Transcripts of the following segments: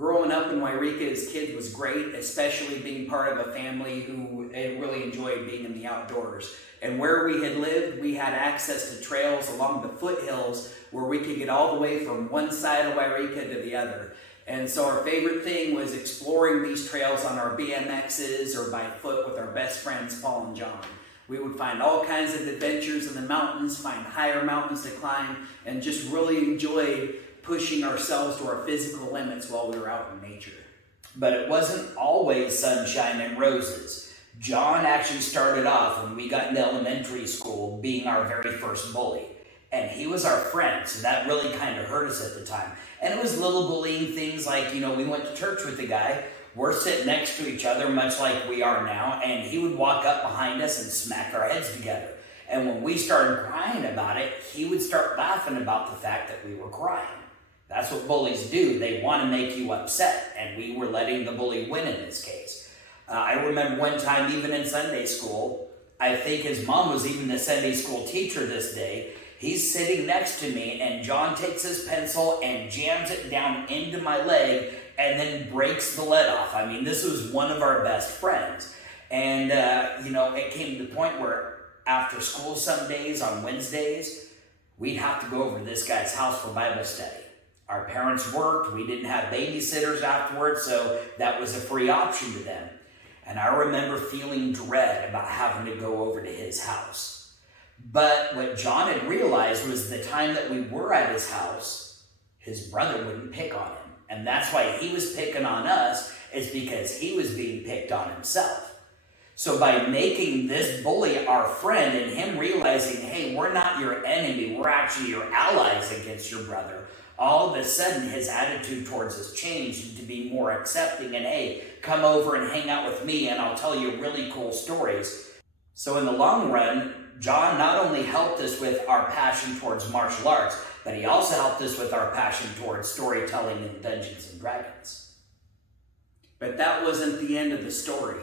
Growing up in Wairika as kids was great, especially being part of a family who really enjoyed being in the outdoors. And where we had lived, we had access to trails along the foothills where we could get all the way from one side of Wairika to the other. And so our favorite thing was exploring these trails on our BMXs or by foot with our best friends, Paul and John. We would find all kinds of adventures in the mountains, find higher mountains to climb, and just really enjoyed pushing ourselves to our physical limits while we were out in nature. But it wasn't always sunshine and roses. John actually started off when we got into elementary school being our very first bully. And he was our friend, so that really kind of hurt us at the time. And it was little bullying things like, we went to church with the guy. We're sitting next to each other, much like we are now, and he would walk up behind us and smack our heads together. And when we started crying about it, he would start laughing about the fact that we were crying. That's what bullies do. They want to make you upset, and we were letting the bully win in this case. I remember one time, even in Sunday school, I think his mom was even the Sunday school teacher this day. He's sitting next to me, and John takes his pencil and jams it down into my leg and then breaks the lead off. I mean, this was one of our best friends. And, it came to the point where after school some days, on Wednesdays, we'd have to go over to this guy's house for Bible study. Our parents worked, we didn't have babysitters afterwards, so that was a free option to them. And I remember feeling dread about having to go over to his house. But what John had realized was the time that we were at his house, his brother wouldn't pick on him. And that's why he was picking on us, is because he was being picked on himself. So by making this bully our friend and him realizing, hey, we're not your enemy, we're actually your allies against your brother, all of a sudden his attitude towards us changed to be more accepting and, hey, come over and hang out with me and I'll tell you really cool stories. So in the long run, John not only helped us with our passion towards martial arts, but he also helped us with our passion towards storytelling in Dungeons and Dragons. But that wasn't the end of the story.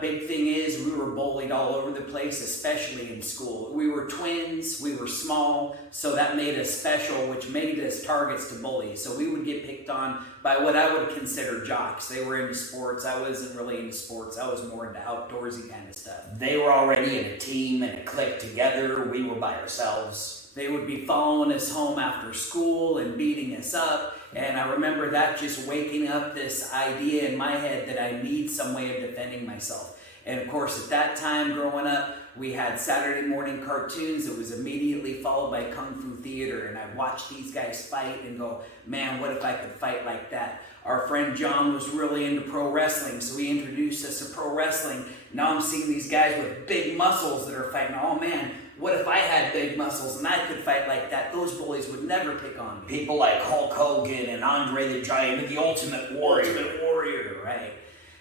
Big thing is we were bullied all over the place, especially in school. We were twins, we were small, so that made us special, which made us targets to bullies. So we would get picked on by what I would consider jocks. They were into sports. I wasn't really into sports. I was more into outdoorsy kind of stuff. They were already in a team and a clique together. We were by ourselves. They would be following us home after school and beating us up. And I remember that just waking up this idea in my head that I need some way of defending myself. And of course, at that time growing up, we had Saturday morning cartoons that was immediately followed by Kung Fu theater. And I'd watch these guys fight and go, man, what if I could fight like that? Our friend John was really into pro wrestling, so he introduced us to pro wrestling. Now I'm seeing these guys with big muscles that are fighting. Oh man, what if I had big muscles and I could fight like that? Those bullies would never pick on me. People like Hulk Hogan and Andre the Giant, the Ultimate Warrior. Ultimate Warrior, right.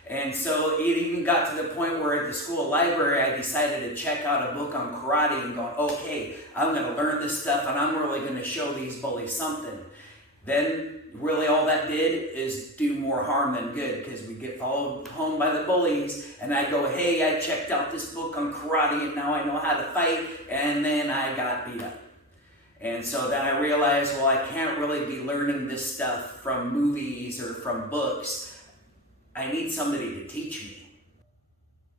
And so it even got to the point where at the school library, I decided to check out a book on karate and going, okay, I'm going to learn this stuff and I'm really going to show these bullies something. Then really all that did is do more harm than good, because we get followed home by the bullies and I go, hey, I checked out this book on karate and now I know how to fight, and then I got beat up. And so then I realized, well, I can't really be learning this stuff from movies or from books. I need somebody to teach me.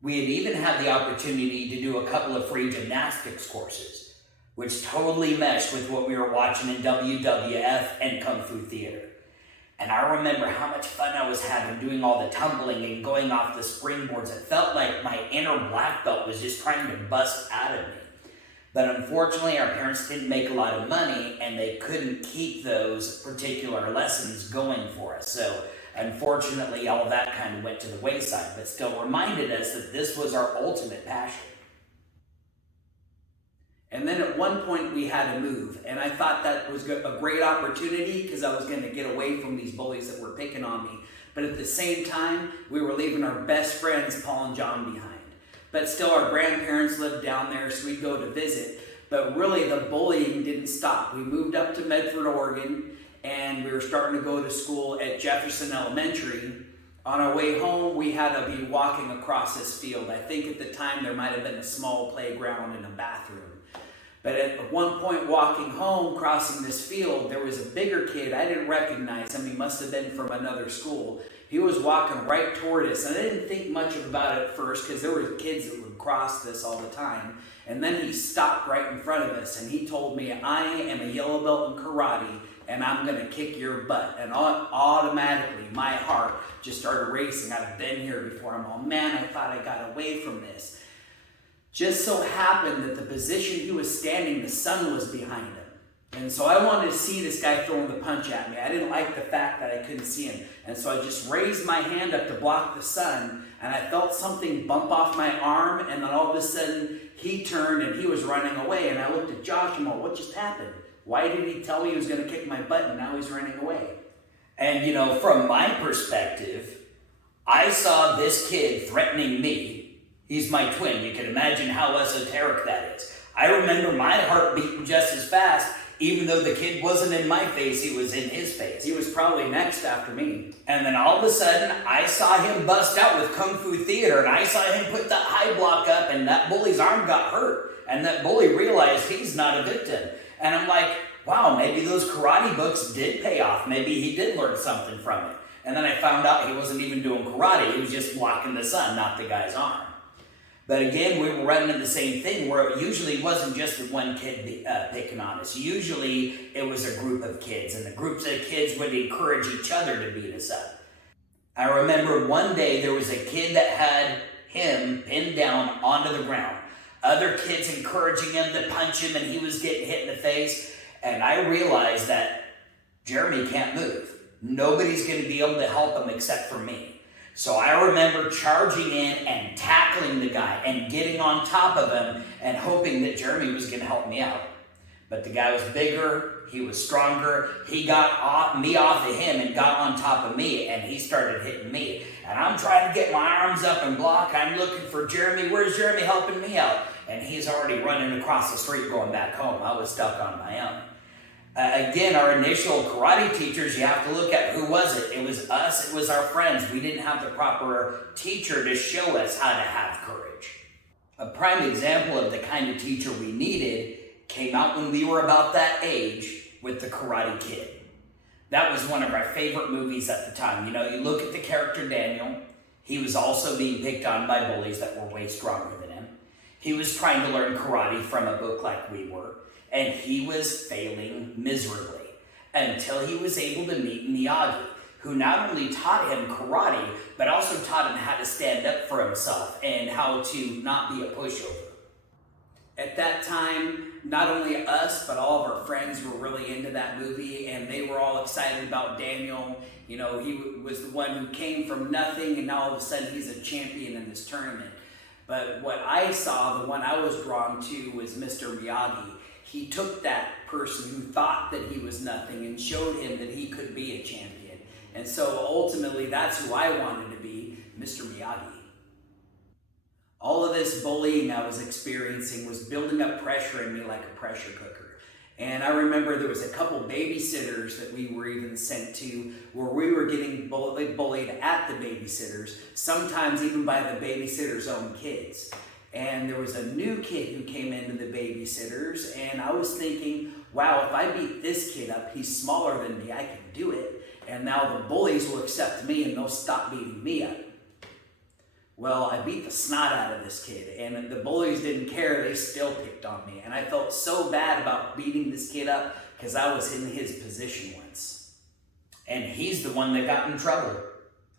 We had even had the opportunity to do a couple of free gymnastics courses, which totally meshed with what we were watching in WWF and Kung Fu theater. And I remember how much fun I was having doing all the tumbling and going off the springboards. It felt like my inner black belt was just trying to bust out of me. But unfortunately, our parents didn't make a lot of money and they couldn't keep those particular lessons going for us. So unfortunately, all that kind of went to the wayside, but still reminded us that this was our ultimate passion. And then at one point we had to move, and I thought that was a great opportunity because I was going to get away from these bullies that were picking on me. But at the same time, we were leaving our best friends, Paul and John, behind. But still, our grandparents lived down there, so we'd go to visit. But really, the bullying didn't stop. We moved up to Medford, Oregon, and we were starting to go to school at Jefferson Elementary. On our way home, we had to be walking across this field. I think at the time there might have been a small playground and a bathroom. But at one point walking home, crossing this field, there was a bigger kid. I didn't recognize him. He must have been from another school. He was walking right toward us, and I didn't think much about it at first because there were kids that would cross this all the time. And then he stopped right in front of us, and he told me, "I am a yellow belt in karate, and I'm going to kick your butt." And automatically, my heart just started racing. I've been here before. I'm all, man, I thought I got away from this. Just so happened that the position he was standing, the sun was behind him. And so I wanted to see this guy throwing the punch at me. I didn't like the fact that I couldn't see him. And so I just raised my hand up to block the sun, and I felt something bump off my arm, and then all of a sudden he turned and he was running away. And I looked at Josh and went, what just happened? Why did he tell me he was going to kick my butt and now he's running away? And you know, from my perspective, I saw this kid threatening me. He's my twin. You can imagine how esoteric that is. I remember my heart beating just as fast, even though the kid wasn't in my face, he was in his face. He was probably next after me. And then all of a sudden, I saw him bust out with Kung Fu Theater, and I saw him put the high block up, and that bully's arm got hurt. And that bully realized he's not a victim. And I'm like, wow, maybe those karate books did pay off. Maybe he did learn something from it. And then I found out he wasn't even doing karate. He was just blocking the sun, not the guy's arm. But again, we were running into the same thing where it usually wasn't just the one kid picking on us. Usually it was a group of kids, and the groups of kids would encourage each other to beat us up. I remember one day there was a kid that had him pinned down onto the ground. Other kids encouraging him to punch him, and he was getting hit in the face. And I realized that Jeremy can't move. Nobody's going to be able to help him except for me. So I remember charging in and tackling the guy and getting on top of him and hoping that Jeremy was going to help me out. But the guy was bigger, he was stronger, he got me off of him and got on top of me, and he started hitting me. And I'm trying to get my arms up and block. I'm looking for Jeremy. Where's Jeremy helping me out? And he's already running across the street going back home. I was stuck on my own. Again, our initial karate teachers, you have to look at who was it. It was us, it was our friends. We didn't have the proper teacher to show us how to have courage. A prime example of the kind of teacher we needed came out when we were about that age with The Karate Kid. That was one of our favorite movies at the time. You know, you look at the character Daniel, he was also being picked on by bullies that were way stronger than him. He was trying to learn karate from a book like we were. And he was failing miserably until he was able to meet Miyagi, who not only taught him karate, but also taught him how to stand up for himself and how to not be a pushover. At that time, not only us, but all of our friends were really into that movie, and they were all excited about Daniel. You know, he was the one who came from nothing, and now all of a sudden he's a champion in this tournament. But what I saw, the one I was drawn to, was Mr. Miyagi. He took that person who thought that he was nothing and showed him that he could be a champion. And so ultimately, that's who I wanted to be, Mr. Miyagi. All of this bullying I was experiencing was building up pressure in me like a pressure cooker. And I remember there was a couple babysitters that we were even sent to where we were getting bullied at the babysitters, sometimes even by the babysitter's own kids. And there was a new kid who came into the babysitters, and I was thinking, wow, if I beat this kid up, he's smaller than me, I can do it. And now the bullies will accept me and they'll stop beating me up. Well, I beat the snot out of this kid, and the bullies didn't care, they still picked on me. And I felt so bad about beating this kid up because I was in his position once. And he's the one that got in trouble.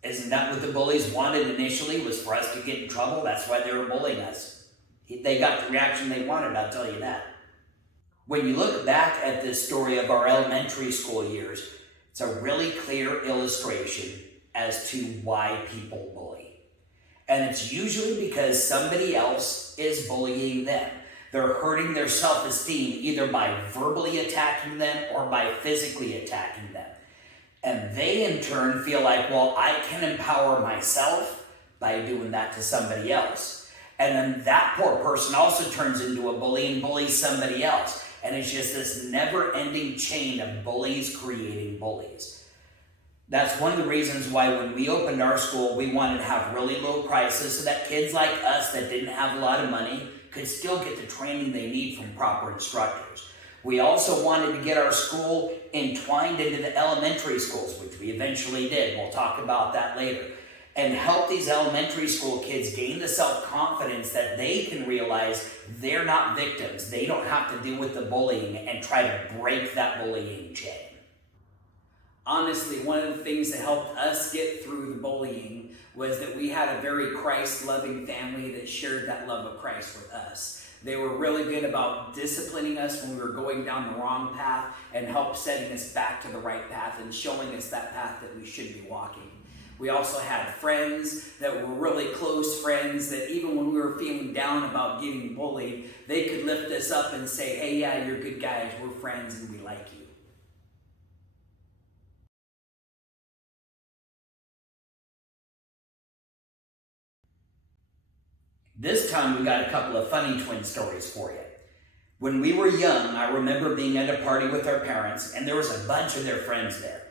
Isn't that what the bullies wanted initially, was for us to get in trouble? That's why they were bullying us. They got the reaction they wanted, I'll tell you that. When you look back at this story of our elementary school years, it's a really clear illustration as to why people bully. And it's usually because somebody else is bullying them. They're hurting their self-esteem either by verbally attacking them or by physically attacking them. And they, in turn, feel like, well, I can empower myself by doing that to somebody else. And then that poor person also turns into a bully and bullies somebody else. And it's just this never-ending chain of bullies creating bullies. That's one of the reasons why when we opened our school, we wanted to have really low prices so that kids like us that didn't have a lot of money could still get the training they need from proper instructors. We also wanted to get our school entwined into the elementary schools, which we eventually did. We'll talk about that later. And help these elementary school kids gain the self-confidence that they can realize they're not victims. They don't have to deal with the bullying and try to break that bullying chain. Honestly, one of the things that helped us get through the bullying was that we had a very Christ-loving family that shared that love of Christ with us. They were really good about disciplining us when we were going down the wrong path and help setting us back to the right path and showing us that path that we should be walking. We also had friends that were really close friends that even when we were feeling down about getting bullied, they could lift us up and say, hey, yeah, you're good guys, we're friends, and we like you. This time we got a couple of funny twin stories for you. When we were young, I remember being at a party with our parents, and there was a bunch of their friends there.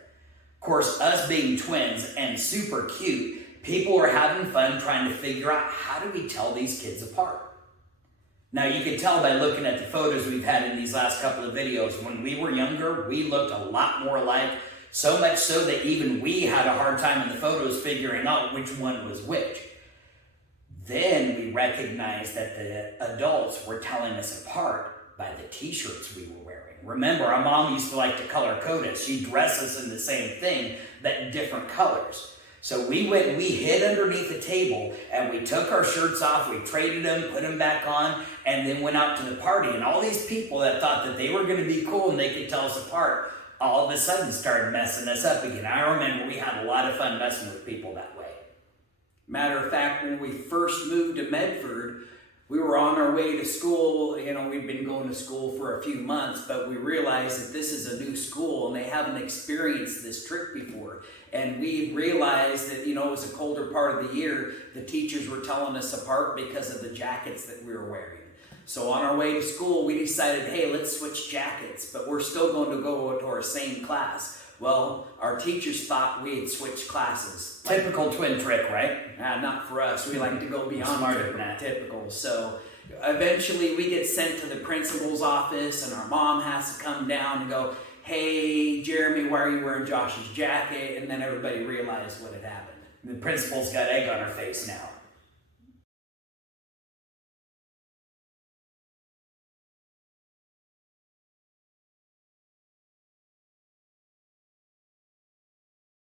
Of course, us being twins and super cute, people were having fun trying to figure out how do we tell these kids apart. Now you can tell by looking at the photos we've had in these last couple of videos, when we were younger, we looked a lot more alike, so much so that even we had a hard time in the photos figuring out which one was which. Then we recognized that the adults were telling us apart by the t-shirts we were wearing. Remember, our mom used to like to color code us. She'd dress us in the same thing, but in different colors. So we went and we hid underneath the table and we took our shirts off, we traded them, put them back on, and then went out to the party. And all these people that thought that they were going to be cool and they could tell us apart, all of a sudden started messing us up again. I remember we had a lot of fun messing with people that way. Matter of fact, when we first moved to Medford, we were on our way to school. You know, we'd been going to school for a few months, but we realized that this is a new school and they haven't experienced this trick before. And we realized that, you know, it was a colder part of the year. The teachers were telling us apart because of the jackets that we were wearing. So on our way to school, we decided, hey, let's switch jackets, but we're still going to go to our same class. Well, our teachers thought we had switched classes. Typical twin trick, right? Not for us. We like to go beyond Smarter than that. typical. So eventually we get sent to the principal's office and our mom has to come down and go, hey, Jeremy, why are you wearing Josh's jacket? And then everybody realized what had happened. The principal's got egg on her face now.